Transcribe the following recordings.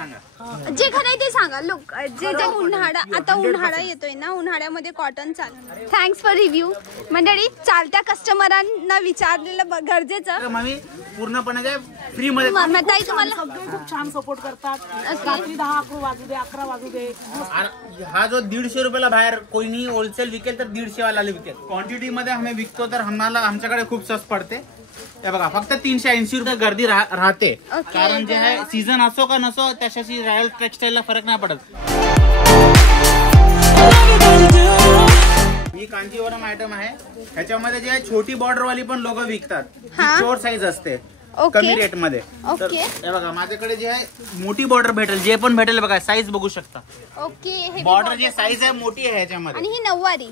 सांगा. जे खरं आहे ते सांगा. लोक जे जे उन्हाळा, आता उन्हाळा येतोय ना, उन्हाळ्यामध्ये कॉटन चालेल. Thanks for review. मंडळी, चालत्या कस्टमरांना विचारलेलं गरजेचं. मम्मी पूर्णपणे फ्री मध्ये ताई तुम्हाला खूप छान सपोर्ट करतात. रात्री 10 वाजू दे, 11 वाजू दे. हा जो 150 रुपयाला बाहेर कोणी होलसेल विकेल तर 150 वाला विकेल. क्वांटिटी मध्ये आम्ही विकतो तर आमच्याकडे खूप स्वस्त पडते. हे बघा फक्त 380 रुपये गर्दी राहते. कारण जे आहे सीझन असो का नसो त्याच्याशी रॉयल टेक्सटाईलला फरक नाही पडत. ही कांजीवरम आयटम आहे. ह्याच्यामध्ये जे आहे छोटी बॉर्डर वाली पण लोक विकतात. चोर साईज असते कमी रेट मध्ये. तर हे बघा माझ्याकडे जे आहे मोठी बॉर्डर भेटेल. जे पण भेटेल बघा साईज बघू शकता. ओके, बॉर्डर जी साईज आहे मोठी आहे ह्याच्यामध्ये. आणि ही नऊवारी.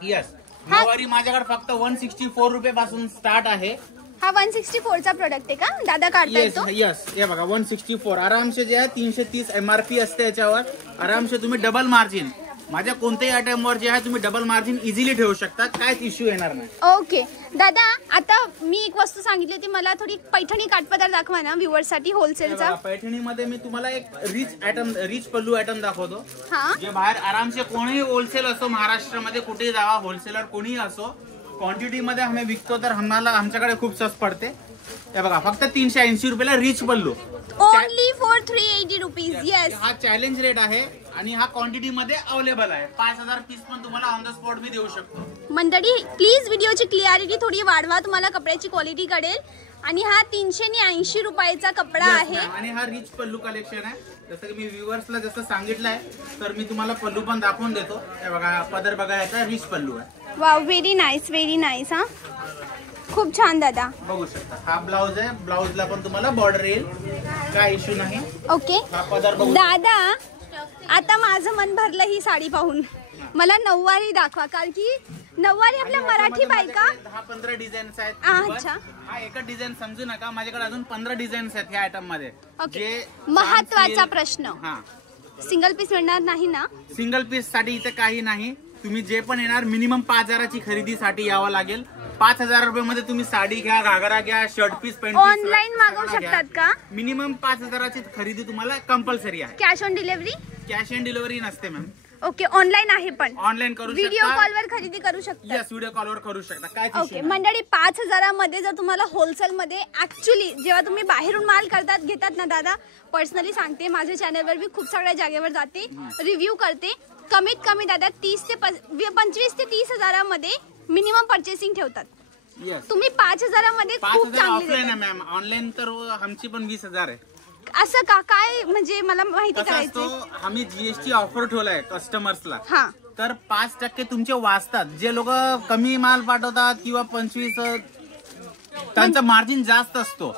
यस, नऊवारी माझ्याकडे फक्त 164 रुपये पासून स्टार्ट आहे. हा 164 चा प्रोडक्ट आहे का दादा? काढता येतो. यस, हे बघा 164 आरामसे जे आहे 330 MRP असते याच्यावर. आरामसे तुम्ही डबल मार्जिन माझ्या कोणत्याही आयटम वर जे आहे तुम्ही डबल मार्जिन इझिली ठेवू शकता. काहीच इश्यू येणार नाही. ओके दादा, आता मी एक वस्तू सांगितली होती, मला थोडी पैठणी काठपदर दाखवा ना व्ह्यूअर्स साठी होलसेलचा. पैठणी मध्ये मी तुम्हाला एक रिच पल्लू आयटम दाखवतो. हा, जे बाहेर आरामसे कोणीही होलसेल असो, महाराष्ट्रामध्ये कुठेही जावा, होलसेलर कोणीही असो, क्वांटिटी मध्ये आम्ही विकतो तर आमच्याकडे खूप स्वस्त पडते. हे बघा फक्त 380 रुपयाला rich pallu. Only for 380 rupees. Yes, हा चॅलेंज रेट आहे आणि हा क्वांटिटी मध्ये अवेलेबल आहे. 5000 पीस पण तुम्हाला ऑन द स्पॉट मी देऊ शकतो. मंडळी प्लीज व्हिडिओची क्लिअरिटी थोडी वाढवा, तुम्हाला कपड्याची क्वालिटी कळेल. आणि हा 380 रुपयाचा कपडा आहे. आणि हा रिच पल्लू कलेक्शन आहे. जसं की मी व्ह्युअर्सला जसं सांगितलंय तर मी तुम्हाला पल्लू पण दाखवून देतो. हे बघा पदर बघा, याचा रिच पल्लू आहे. Wow, very nice, very nice. हा खूप छान दादा. बघू शकता हा ब्लाउज आहे. ब्लाउजला पण तुम्हाला बॉर्डर येईल, काय इश्यू नाही. ओके हा पदर बघू. दादा, आता माझं मन भरलं ही साडी पाहून. मला नऊवारी दाखवा, कारण की नऊवारी आपल्या मराठी बायका 10-15 डिझाईन्स आहेत. अच्छा, हा एकच डिझाईन समजू नका, माझ्याकडे अजून 15 डिझाईन्स आहेत ह्या आयटम मध्ये. ओके, महत्वाचा प्रश्न, हा सिंगल पीस मिळणार नाही ना? सिंगल पीस साठी इथे काही नाही. तुम्ही जे पण येणार मिनिमम 5000ची खरेदीसाठी यावं लागेल. 5000 रुपये मध्ये तुम्ही साडी घ्या, घागरा घ्या, shirt piece, pant piece online मागवू शकतात का? मिनिमम 5000ची खरेदी तुम्हाला कंपल्सरी आहे. Cash on delivery? Cash on delivery नसते मॅम. ओके, ऑनलाईन आहे पण ऑनलाईन करू शकता. व्हिडिओ कॉलवर खरेदी करू शकता. यस, व्हिडिओ कॉलवर करू शकता. काय ओके मंडळी, 5000 मध्ये जर तुम्हाला होलसेल मध्ये, ऍक्च्युली जेव्हा तुम्ही बाहेरून माल घेतात ना दादा, पर्सनली सांगते, माझ्या चॅनलवर मी खूप सगळ्या जागेवर जाते, रिव्ह्यू करते. कमीत कमी दादा 25 ते 30 हजारामध्ये मिनिमम परचेसिंग ठेवतात. तुम्ही 5000 मध्ये खूप चांगली ऑफलाईन आहे मॅम. ऑनलाईन तर आमची पण 20,000 आहे. असं का? काय म्हणजे मला माहिती करायचं. आम्ही जीएसटी ऑफर ठेवलाय कस्टमर्सला. हा, तर 5% तुमचे वाचतात. जे लोक कमी माल पाठवतात किंवा 25 त्यांचा मार्जिन जास्त असतो.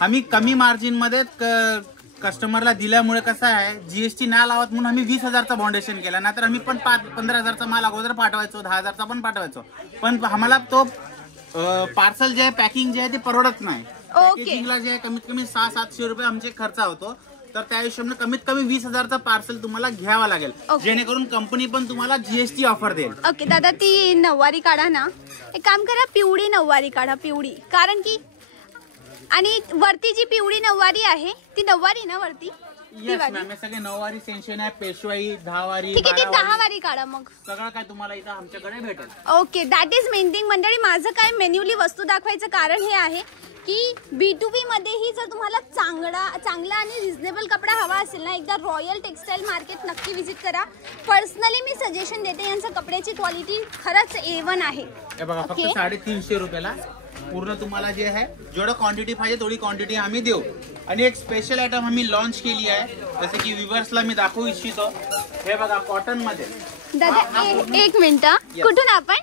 आम्ही कमी मार्जिन मध्ये कस्टमरला दिल्यामुळे कसं आहे, जीएसटी नाही लावत म्हणून आम्ही 20,000चा फाउंडेशन केला. नाहीतर आम्ही पण 15,000चा माल अगोदर पाठवायचो, 10,000चा पण पाठवायचो. पण आम्हाला तो पार्सल जे आहे, पॅकिंग जे आहे ते परवडत नाही. पॅकेजिंगला जे आहे कमीत कमी 600-700 रुपये आमचे खर्च होतो. तर त्या हिशोबाने कमीत कमी 20,000चा पार्सल तुम्हाला घ्यावा लागेल, जेणेकरून कंपनी पण तुम्हाला जीएसटी ऑफर देईल. ओके दादा, ती नऊवारी काढा ना. एक काम करा, पिवळी नऊवारी काढा, पिवळी. कारण की आणि वरती जी पिवळी नऊवारी आहे ती नऊवारी ना वरती? सगळे नऊवारी सेंशन आहे, पेशवाई, दहावारी. ठीक आहे, ती 10 वारी काढा. मग सगळं काय तुम्हाला इथं आमच्याकडे भेटेल. Okay, that is main thing. मंडळी, माझं काय मेन्युली वस्तू दाखवायचं कारण हे आहे की B2B मध्येही जर तुम्हाला चांगला आणि रिझनेबल कपडा हवा असेल ना, एकदा रॉयल टेक्सटाईल मार्केट नक्की व्हिजिट करा. पर्सनली मी सजेशन देते, यांच्या कपड्याची क्वालिटी खरंच A1 आहे. हे बघा फक्त 350 रुपयाला पूर्ण तुम्हाला जे आहे जेवढं क्वांटिटी पाहिजे तेवढी क्वांटिटी आम्ही देऊ. आणि एक स्पेशल आयटम आम्ही लॉन्च केली आहे, जसे की व्ह्युअर्सला मी दाखवू इच्छितो. हे बघा कॉटन मध्ये. दादा एक मिनिट, कुठून आपण?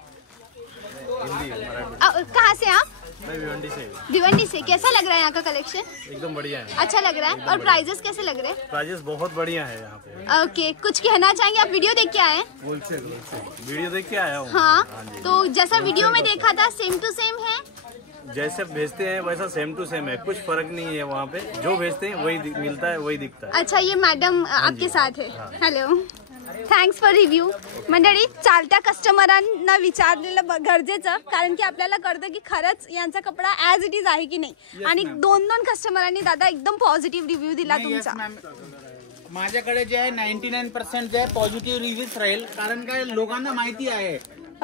कहाँ से आप? भिवंडी से. कैसा लग रहा है यहाँ का कलेक्शन? एकदम बढ़िया है. अच्छा लग रहा है. और प्राइजेस कैसे लग रहे हैं? प्राइजेस बहुत बढ़िया है यहाँ पे. ओके, कुछ कहना चाहेंगे? आप वीडियो देख के आए? होलसेल वीडियो देख के आया हूँ. हाँ, तो जैसा वीडियो में देखा था सेम टू सेम है? जैसे भेजते हैं वैसा सेम टू सेम है, कुछ फर्क नहीं है. वहाँ पे जो भेजते हैं वही मिलता है, वही दिखता है. अच्छा, ये मैडम आपके साथ है. हेलो. Thanks for review. मंडळी, चालत्या कस्टमरांना विचारलेलं गरजेचं, कारण की आपल्याला कळतं की खरंच यांचा कपडा ॲज इट इज आहे की नाही. आणि 2 कस्टमरांनी दादा एकदम पॉझिटिव्ह रिव्ह्यू दिला तुमचा. माझ्याकडे जे आहे 99% जे आहे पॉझिटिव्ह रिव्ह्यूज राहील, कारण काय लोकांना माहिती आहे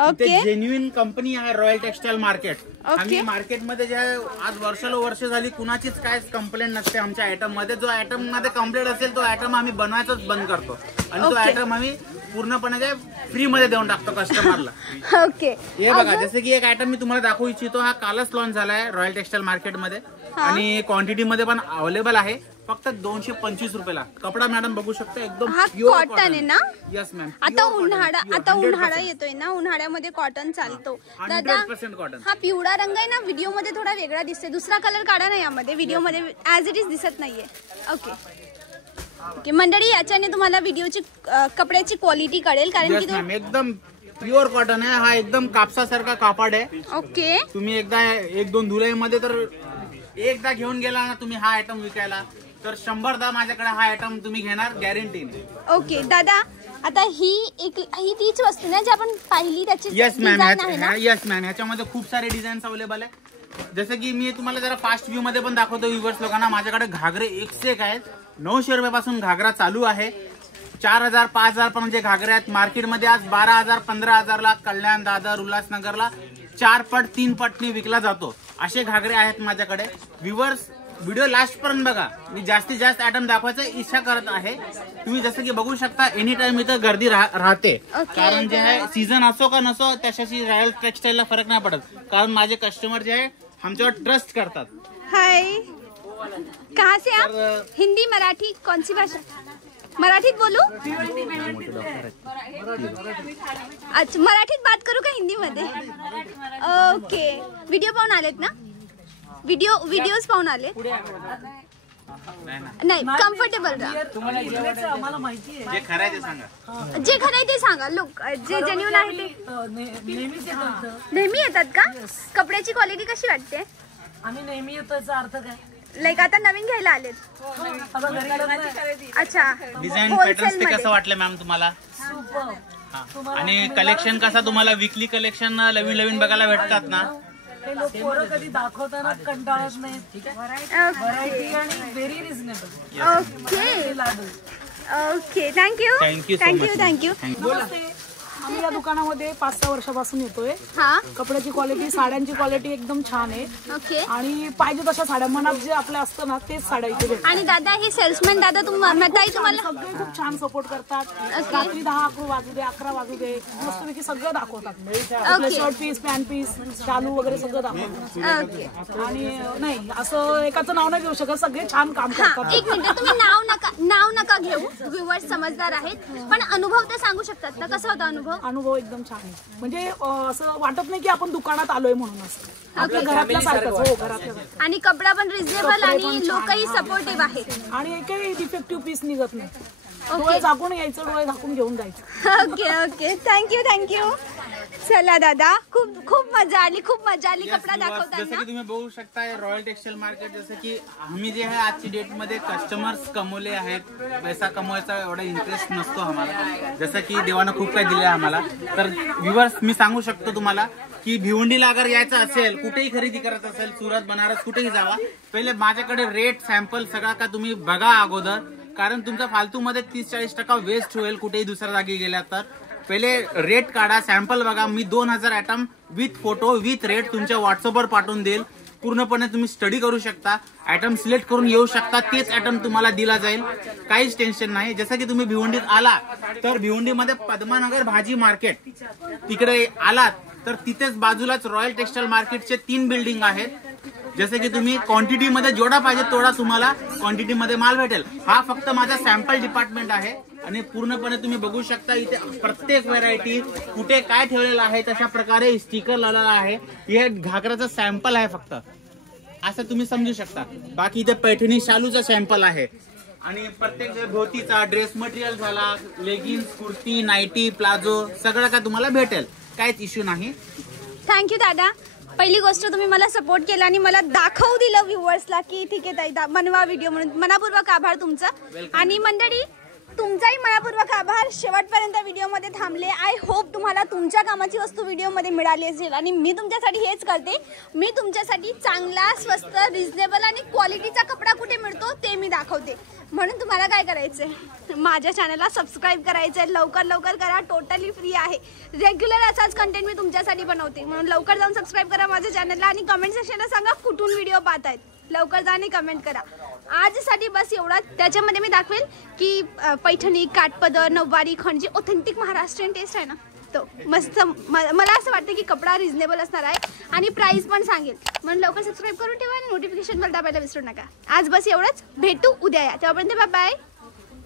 ओके. जेन्युइन कंपनी आहे रॉयल टेक्सटाईल मार्केट. आम्ही मार्केटमध्ये जे आहे आज वर्ष झाली कुणाचीच काय कंप्लेंट नसते आमच्या आयटम मध्ये. जो आयटम मध्ये कंप्लेंट असेल तो आयटम आम्ही बनवायचाच बंद करतो आणि तो आयटम आम्ही पूर्णपणे फ्री मध्ये देऊन टाकतो कस्टमरला. ओके. हे बघा, जसं की एक आयटम मी तुम्हाला दाखवू इच्छितो. हा कालच लॉन्च झालाय रॉयल टेक्सटाईल मार्केटमध्ये आणि क्वांटिटी मध्ये पण अवेलेबल आहे. फक्त 225 रुपयाला. कपडा मॅडम बघू शकता एकदम कॉटन आहे ना. Yes ma'am. आता उन्हाळा येतोय ना, उन्हाळ्यामध्ये कॉटन चालतो दादा. 100% कॉटन. हा पिवळा रंग आहे ना, व्हिडिओ मध्ये थोडा वेगळा दिसतोय. दुसरा कलर काढा ना यामध्ये, व्हिडिओ मध्ये ऍज इट इज दिसत नाहीये. ओके ओके मंडळी, याच्याने तुम्हाला व्हिडिओची कपड्याची क्वालिटी कळेल, कारण की मॅम एकदम प्युअर कॉटन आहे. हा एकदम कापसासारखा कापड आहे. ओके. तुम्ही एकदा 1-2 धुल्यामध्ये तर एकदा घेऊन गेला ना तुम्ही हा आयटम विकायला, तर 100दा माझ्याकडे हा आयटम तुम्ही घेणार गॅरंटीने. ओके दादा, आता ही तीच वस्तू ना जी आपण पाहिली त्याची यस मॅम. आहे ना. यस मॅम, ह्याच्यामध्ये खूप सारे डिझाईन्स अवेलेबल आहे. जसं की मी तुम्हाला जरा फास्ट व्ह्यू मध्ये पण दाखवतो व्ह्यूअर्स लोकांना. माझ्याकडे घागरे 1 आहेत. 900 रुपयापासून घागरा चालू आहे. 4000 5000 पण जे घागरे आहेत मार्केटमध्ये आज 12000 15000ला कल्याण, दादर, उल्हासनगरला 4 पट 3 पटनी विकला जातो. असे घागरे आहेत माझ्याकडे. व्ह्यूअर्स व्हिडिओ लास्ट पर्यंत बघा. मी जास्तीत जास्त आयटम दाखवायचा इच्छा करत आहे. तुम्ही जसं की बघू शकता एनी टाइम इथं गर्दी राहते. कारण जे आहे सीझन असो का नसो त्याच्याशी रॉयल टेक्सटाईलला फरक नाही पडत, कारण माझे कस्टमर जे आहे आमच्यावर ट्रस्ट करतात. हाय, कहाँ से आप? हिंदी मराठी कौन सी भाषा? मराठीत बोलू? अच्छा, मराठीत बात करू का हिंदी मध्ये? ओके. व्हिडिओ पाहून आलेत ना? व्हिडिओज पाहून आले? नाही, कम्फर्टेबल राहा. आम्हाला माहिती आहे जे खरं आहे ते सांगा. जे खरं आहे ते सांगा. लोक जे जेन्युइन आहे ते नेहमीच येतो. नेहमी येतात का? कपड्याची क्वालिटी कशी वाटते? आम्ही नेहमी येतो, याचा अर्थ काय? लाईक आता नवीन घ्यायला आलेत. आता घरी लग्न. अच्छा. डिझाईन पॅटर्न्स ते कसं वाटलं मॅम तुम्हाला? सुपर. आणि कलेक्शन कसं तुम्हाला वीकली कलेक्शन नवीन बघायला भेटतात ना? हे लोक पोरं कधी दाखवताना कंटाळत नाही. व्हरायटी आणि very reasonable. Okay okay. Thank you. नमस्ते. आम्ही या दुकानामध्ये 5-6 वर्षापासून येतोय. हा. कपड्याची क्वालिटी, साड्यांची क्वालिटी एकदम छान आहे. ओके. आणि पाहिजे तशा साड्या, मनात जे आपल्या असतं ना तेच साड्या इथे भेटतात. आणि दादा हे सेल्समॅन दादा तुम्हाला सगळे खूप छान सपोर्ट करतात. रात्री 10-11 वाजू दे, 11 वाजू दे, मस्तपैकी सगळं दाखवतात. आपले शर्ट पीस, पॅन्ट पीस, शालू वगैरे सगळं दाखवतात. ओके. आणि नाही असं एकाचं नाव नाही घेऊ शकत, सगळे छान काम हा, करतात. एक मिनिट, तुम्ही नाव नका घेऊ. व्ह्यूअर्स समजदार आहेत, पण अनुभव तर सांगू शकतात ना? कसा होता अनुभव? अनुभव एकदम छान आहे. म्हणजे असं वाटत नाही की आपण दुकानात आलोय म्हणून. असं आपल्या घरातल्या सारखंच. हो, घरातल्या. आणि कपडा पण रिजनेबल आणि लोकही सपोर्टिव्ह आहेत. आणि एकही डिफेक्टिव्ह पीस निघत नाही. डोळे झाकून यायचं, डोळे झाकून घेऊन जायचं. ओके. थँक्यू. चला दादा, खूप मजा आली कपडा जसं दाखवताना. की तुम्ही बघू शकता रॉयल टेक्सटाईल मार्केट, जसं की आम्ही जे आहे आजची डेट मध्ये कस्टमर्स कमवले आहेत. पैसा कमवायचा एवढा इंटरेस्ट नसतो आम्हाला, जसं की देवानं खूप काही दिले आम्हाला. तर व्ह्यूअर्स मी सांगू शकतो तुम्हाला की भिवंडीला अगर यायचं असेल, कुठेही खरेदी करत असेल, सुरत, बनारस कुठेही जावा, पहिले माझ्याकडे रेट सॅम्पल सगळा का तुम्ही बघा अगोदर, कारण तुमचा फालतूमध्ये 30-40% वेस्ट होईल कुठेही दुसऱ्या जागी गेल्या. तर पहिले रेट काढा, सॅम्पल बघा. मी 2000 item with photo with rate तुमच्या व्हॉट्सअपवर पाठवून देईल. पूर्णपणे तुम्ही स्टडी करू शकता, आयटम सिलेक्ट करून येऊ शकता, तेच आयटम तुम्हाला दिला जाईल. काहीच टेन्शन नाही. जसं की तुम्ही भिवंडीत आला तर भिवंडीमध्ये पद्मानगर भाजी मार्केट तिकडे आलात तर तिथेच बाजूलाच रॉयल टेक्सटाईल मार्केटचे 3 बिल्डिंग आहेत. जसे की तुम्ही क्वांटिटीमध्ये जेवढा पाहिजे तेवढा तुम्हाला क्वांटिटीमध्ये माल भेटेल. हा फक्त माझा सॅम्पल डिपार्टमेंट आहे आणि पूर्णपणे तुम्ही बघू शकता इथे प्रत्येक व्हरायटी कुठे काय ठेवलेलं आहे तशा प्रकारे स्टिकर लावलेला आहे. हे घागराचं सॅम्पल आहे फक्त, असं तुम्ही समजू शकता. बाकी इथे पैठणी शालूचा सॅम्पल आहे आणि प्रत्येक धोतीचा ड्रेस मटेरियल झाला, लेगिन्स, कुर्ती, नाईटी, प्लाझो सगळं काय तुम्हाला भेटेल. काहीच इश्यू नाही. थँक्यू दादा. पहिली गोष्ट तुम्ही मला सपोर्ट केला आणि मला दाखवू दिलं व्ह्युअर्सला की ठीक आहे ताई बनवा व्हिडिओ, म्हणून मनापूर्वक आभार तुमचा. आणि मंडळी तुमचाही मनपूर्वक आभार. शेवटपर्यंत व्हिडिओमध्ये थांबले. आय होप तुम्हाला तुमच्या कामाची वस्तू व्हिडिओमध्ये मिळाली असेल आणि मी तुमच्यासाठी हेच करते. मी तुमच्यासाठी चांगला, स्वस्त, रिझनेबल आणि क्वालिटीचा कपडा कुठे मिळतो ते मी दाखवते. म्हणून तुम्हाला काय करायचंय, माझ्या चॅनलला सबस्क्राईब करायचंय. लवकर करा, टोटली फ्री आहे. रेग्युलर असाच कंटेंट मी तुमच्यासाठी बनवते. म्हणून लवकर जाऊन सबस्क्राईब करा माझ्या चॅनलला आणि कमेंट सेक्शनला सांगा कुठून व्हिडिओ पाहतायत. लवकर जा आणि कमेंट करा. आजसाठी बस एवढा. त्याच्यामध्ये मी दाखवेल की पैठणी, काठपदर, नऊवारी, खंड, ऑथेंटिक महाराष्ट्रीयन टेस्ट आहे ना तो मस्त. मला असं वाटतं की कपडा रिझनेबल असणार आहे आणि प्राइस पण सांगेल. म्हणून लवकर सबस्क्राईब करून ठेवा आणि नोटिफिकेशन बेल दाबायला विसरू नका. आज बस एवढंच. भेटू उद्या. या तेव्हापर्यंत बाय बाय.